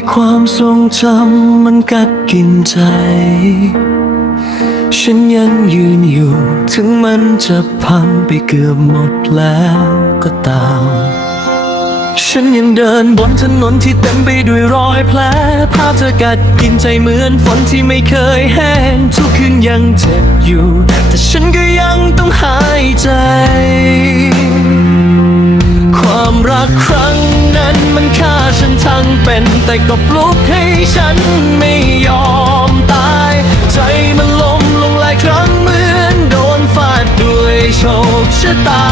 ที่ความทรงจำมันกัดกินใจ ฉันยังยืนอยู่ ถึงมันจะพังไปเกือบหมดแล้วก็ตาม ฉันยังเดินบนถนนที่เต็มไปด้วยรอยแผลภาพเธอกัดกินใจเหมือนฝนที่ไม่เคยแห้ง ทุกคืนยังเจ็บอยู่ แต่ฉันก็ยังต้องหายใจ ความรักครั้ง มันฆ่าฉันทั้งเป็น แต่ก็ปลุกให้ฉันไม่ยอมตาย ใจมันล้มลงหลายครั้งเหมือนโดนฟาดด้วยโชคชะตา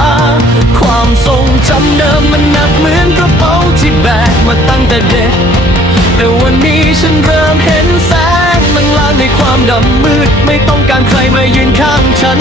ความทรงจำเดิมมันหนักเหมือนกระเป๋าที่แบกมาตั้งแต่เด็ก แต่วันนี้ฉันเริ่มเห็นแสงมันลางในความดำมืด ไม่ต้องการใครมายืนข้างฉัน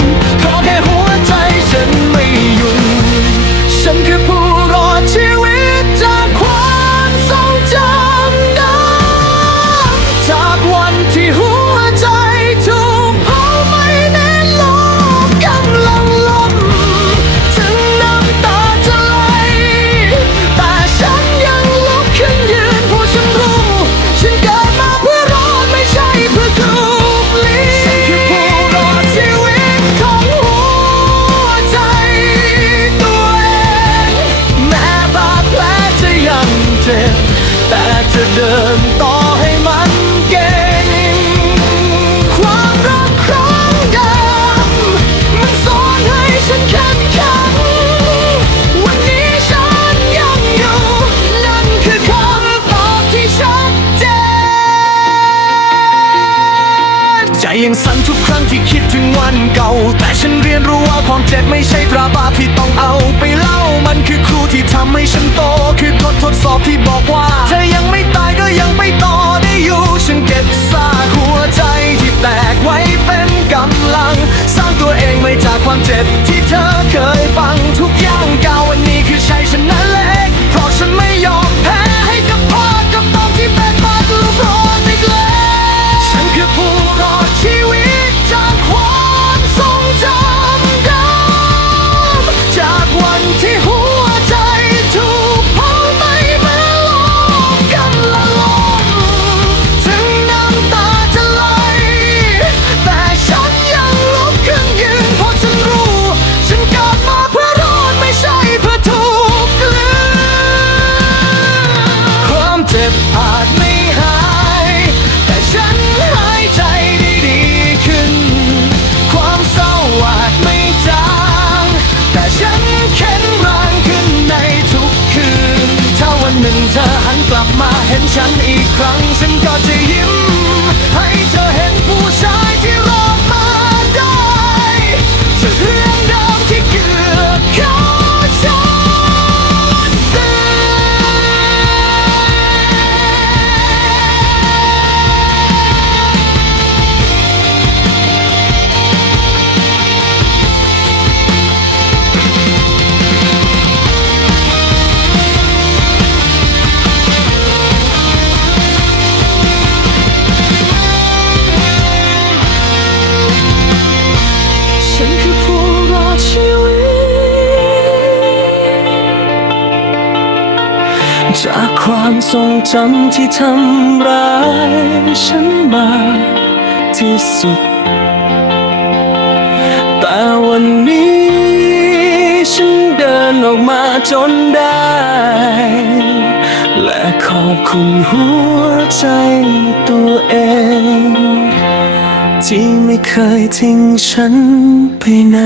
ที่คิดถึงวันเก่า แต่ฉันเรียนรู้ว่าความเจ็บไม่ใช่ตราบาปที่ต้องเอาไปเล่า มันคือครูที่ทำให้ฉันโต คือทดทดสอบที่บอกว่า กลับมาเห็นฉันอีกครั้ง ฉันก็จะยิ้มให้เธอ จากความทรงจำที่ทำร้ายฉันมาที่สุด แต่วันนี้ ฉันเดินออกมาจนได้ และขอบคุณหัวใจตัวเอง ที่ไม่เคยทิ้งฉันไปไหน